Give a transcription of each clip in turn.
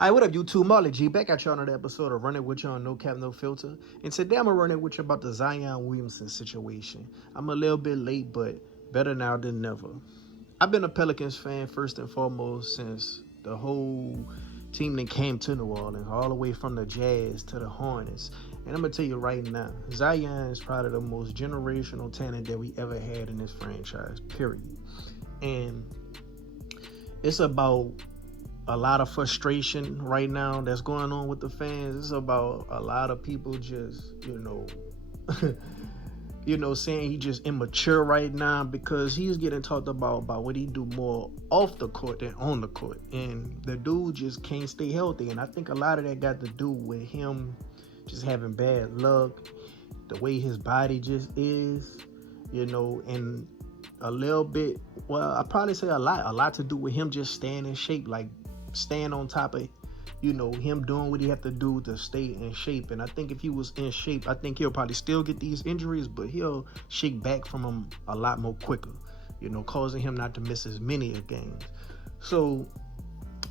Hi, what up, YouTube? Marley G back at you on another episode of Running With You on No Cap, No Filter. And today I'm running with you about the Zion Williamson situation. I'm a little bit late, but better now than never. I've been a Pelicans fan first and foremost since the whole team that came to New Orleans, all the way from the Jazz to the Hornets. And I'm going to tell you right now, Zion is probably the most generational talent that we ever had in this franchise, period. And it's about a lot of frustration right now that's going on with the fans. It's about a lot of people just, saying he's just immature right now because he's getting talked about what he do more off the court than on the court. And the dude just can't stay healthy. And I think a lot of that got to do with him just having bad luck, the way his body just is, and a little bit, well, I probably say a lot to do with him just staying in shape, like staying on top of, him doing what he have to do to stay in shape. And I think if he was in shape, I think he'll probably still get these injuries, but he'll shake back from them a lot more quicker, causing him not to miss as many games. So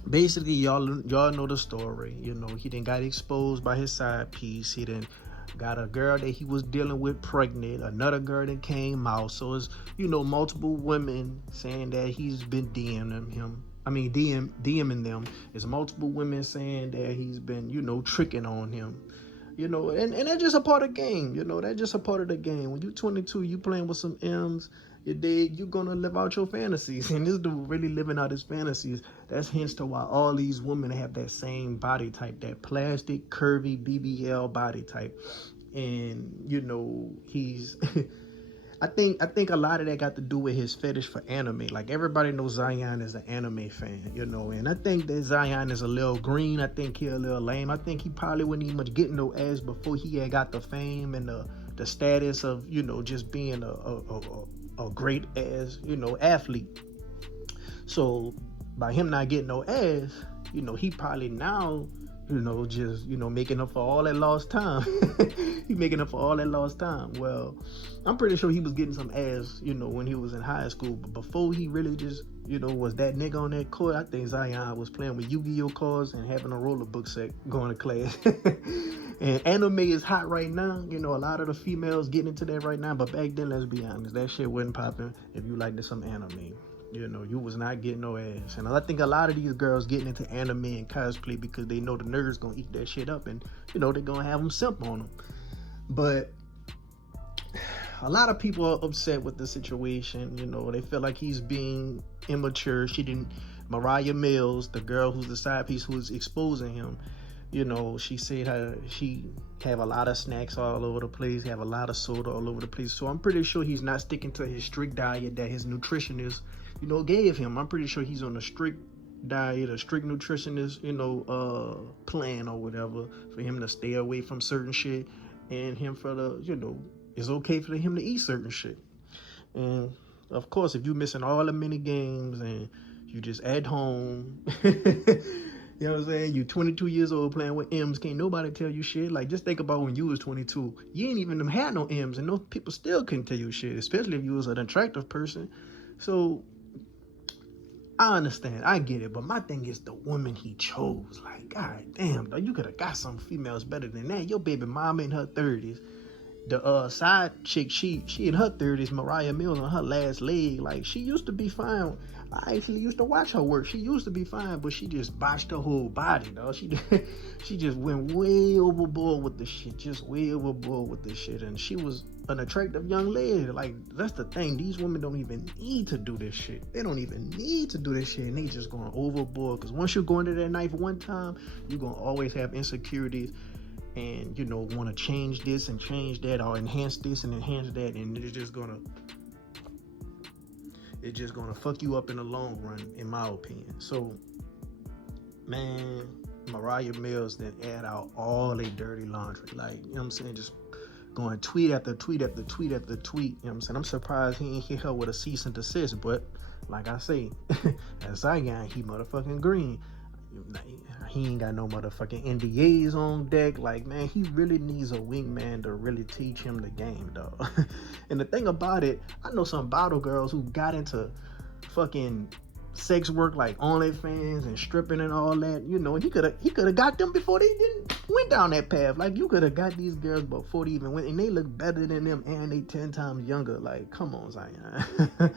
basically, y'all know the story. He done got exposed by his side piece. He done got a girl that he was dealing with pregnant, another girl that came out. So it's, multiple women saying that he's been DMing them. There's multiple women saying that he's been, tricking on him. And that's just a part of the game. That's just a part of the game. When you're 22, you playing with some M's, you're gonna live out your fantasies. And this dude really living out his fantasies. That's hence to why all these women have that same body type, that plastic, curvy, BBL body type. And, he's I think a lot of that got to do with his fetish for anime. Like, everybody knows Zion is an anime fan, and I think that Zion is a little green. I think he a little lame. I think he probably wouldn't even much get no ass before he had got the fame and the status of, just being a great ass, athlete. So by him not getting no ass, he probably now, just, making up for all that lost time. He making up for all that lost time. Well, I'm pretty sure he was getting some ass, when he was in high school. But before he really just, was that nigga on that court, I think Zion was playing with Yu-Gi-Oh cards and having a roller book set going to class. And anime is hot right now. A lot of the females getting into that right now. But back then, let's be honest, that shit wasn't popping if you liked some anime. You was not getting no ass. And I think a lot of these girls getting into anime and cosplay because they know the nerds gonna eat that shit up and, they're gonna have them simp on them. But a lot of people are upset with the situation. They feel like he's being immature. Mariah Mills, the girl who's the side piece who's exposing him, she said she have a lot of snacks all over the place, have a lot of soda all over the place. So I'm pretty sure he's not sticking to his strict diet that his nutritionist, gave him. I'm pretty sure he's on a strict diet, a strict nutritionist, plan or whatever for him to stay away from certain shit, and him for the, it's okay for him to eat certain shit. And of course, if you're missing all the mini games and you just at home, you know what I'm saying? You 22 years old playing with M's. Can't nobody tell you shit. Like, just think about when you was 22. You ain't even had no M's, and those people still couldn't tell you shit, especially if you was an attractive person. So I understand. I get it. But my thing is the woman he chose. Like, god damn, though, you could have got some females better than that. Your baby mama in her 30s. The side chick, she in her 30s, Mariah Mills, on her last leg. Like, she used to be fine. I actually used to watch her work. She used to be fine, but she just botched her whole body, dog. She just went way overboard with the shit. Just way overboard with the shit. And she was an attractive young lady. Like, that's the thing. These women don't even need to do this shit. They don't even need to do this shit. And they just going overboard. Because once you go into that knife one time, you're going to always have insecurities. And, want to change this and change that, or enhance this and enhance that. And it's just gonna fuck you up in the long run, in my opinion. So, man, Mariah Mills then add out all their dirty laundry. Like, what I'm saying? Just going tweet after tweet after tweet after tweet. What I'm saying? I'm surprised he ain't hit her with a cease and desist. But, like I say, as Zion, he motherfucking green. He ain't got no motherfucking NDAs on deck. Like, man, he really needs a wingman to really teach him the game, dog. And the thing about it, I know some bottle girls who got into fucking sex work like OnlyFans and stripping and all that. You know, he could have got them before they didn't went down that path. Like, you could have got these girls before they even went, and they look better than them, and they 10 times younger. Like, come on, Zion.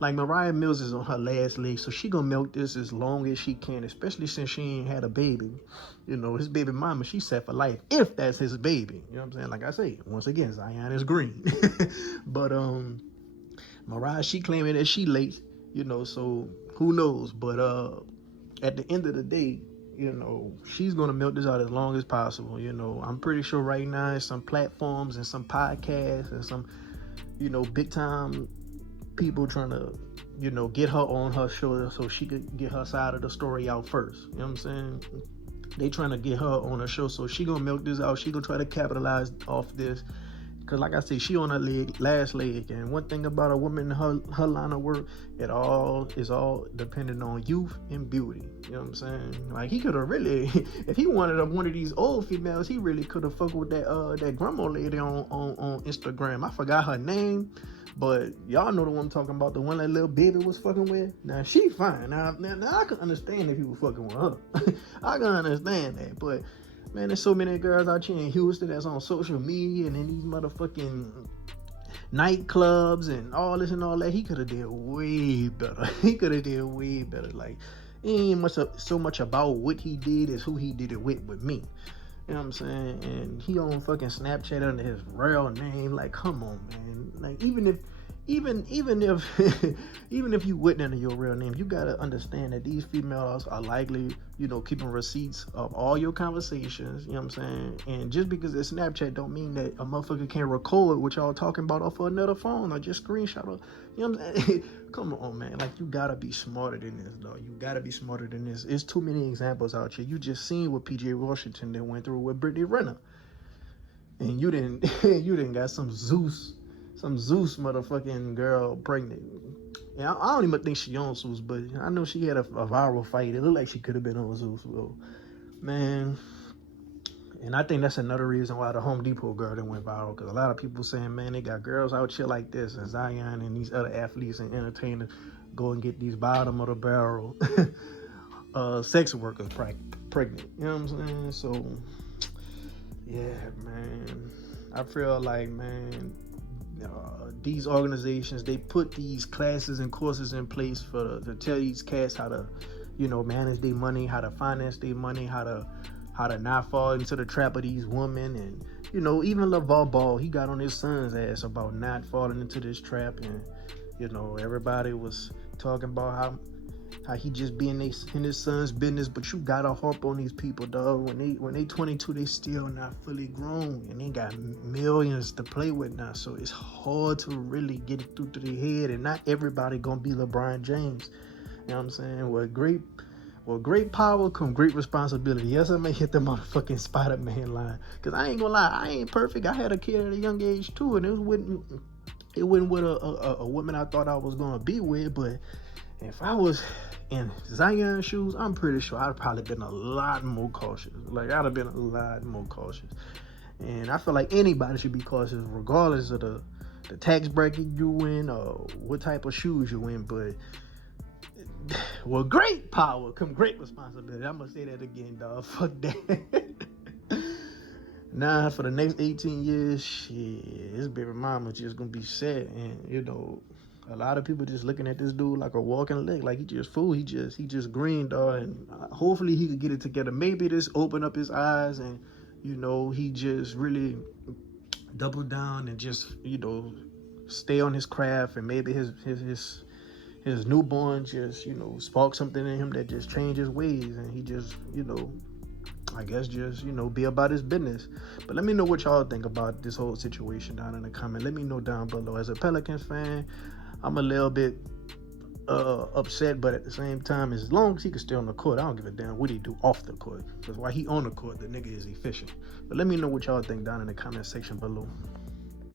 Like, Mariah Mills is on her last leg, so she gonna milk this as long as she can, especially since she ain't had a baby. You know, his baby mama, she set for life, if that's his baby. You know what I'm saying? Like I say, once again, Zion is green. But Mariah, she claiming that she late, you know, so who knows? But at the end of the day, you know, she's gonna milk this out as long as possible. You know, I'm pretty sure right now some platforms and some podcasts and some, you know, big time people trying to, you know, get her on her show so she could get her side of the story out first. You know what I'm saying? They trying to get her on her show, so she gonna milk this out. She gonna try to capitalize off this. Cause like I said, she on her last leg, and one thing about a woman in her line of work, it is all dependent on youth and beauty. You know what I'm saying? Like, he could have really, if he wanted one of these old females, he really could have fucked with that grandma lady on Instagram. I forgot her name, but y'all know the one I'm talking about, the one that little baby was fucking with. Now she fine. Now I can understand if he was fucking with her. I can understand that, but. Man, there's so many girls out here in Houston that's on social media and in these motherfucking nightclubs and all this and all that. He could have did way better. He could have did way better. Like, it ain't so much about what he did as who he did it with me. You know what I'm saying? And he on fucking Snapchat under his real name. Like, come on, man. Like, even if even if you wouldn't under your real name, you gotta understand that these females are likely, you know, keeping receipts of all your conversations. You know what I'm saying? And just because it's Snapchat don't mean that a motherfucker can't record what y'all talking about off of another phone or just screenshot it. You know what I'm saying? Come on, man. Like, you gotta be smarter than this, though. You gotta be smarter than this. It's too many examples out here. You just seen what PJ Washington that went through with Brittany Renner, and you didn't got some Zeus motherfucking girl pregnant. Yeah, I don't even think she on Zeus, but I know she had a viral fight. It looked like she could have been on Zeus. So, man, and I think that's another reason why the Home Depot girl didn't went viral, because a lot of people saying, man, they got girls out here like this, and Zion and these other athletes and entertainers go and get these bottom of the barrel sex workers pregnant. You know what I'm saying? So, yeah, man, I feel like, man, these organizations, they put these classes and courses in place to tell these cats how to, you know, manage their money, how to finance their money, how to not fall into the trap of these women. And, you know, even LeVar Ball, he got on his son's ass about not falling into this trap. And, you know, everybody was talking about how he just be in his son's business, but you gotta harp on these people, dog. When they 22, they still not fully grown, and they got millions to play with now. So it's hard to really get it through to their head, and not everybody gonna be LeBron James. You know what I'm saying? With great power come great responsibility. Yes, I may hit the motherfucking Spider-Man line, cause I ain't gonna lie, I ain't perfect. I had a kid at a young age too, and it wasn't with a woman I thought I was gonna be with, but if I was in Zion's shoes, I'm pretty sure I'd probably been a lot more cautious. Like, I'd have been a lot more cautious. And I feel like anybody should be cautious regardless of the tax bracket you in or what type of shoes you in. But with great power come great responsibility. I'm going to say that again, dog. Fuck that. Nah, for the next 18 years, shit, his baby mama just going to be set. And, you know, a lot of people just looking at this dude like a walking lick, like he just fool. He just green, dog, and hopefully he could get it together. Maybe this open up his eyes, and, you know, he just really double down and just, you know, stay on his craft, and maybe his newborn just, you know, spark something in him that just change his ways, and he just, you know, I guess just, you know, be about his business. But let me know what y'all think about this whole situation down in the comment. Let me know down below. As a Pelicans fan, I'm a little bit upset, but at the same time, as long as he can stay on the court, I don't give a damn what he do off the court. Because while he on the court, the nigga is efficient. But let me know what y'all think down in the comment section below.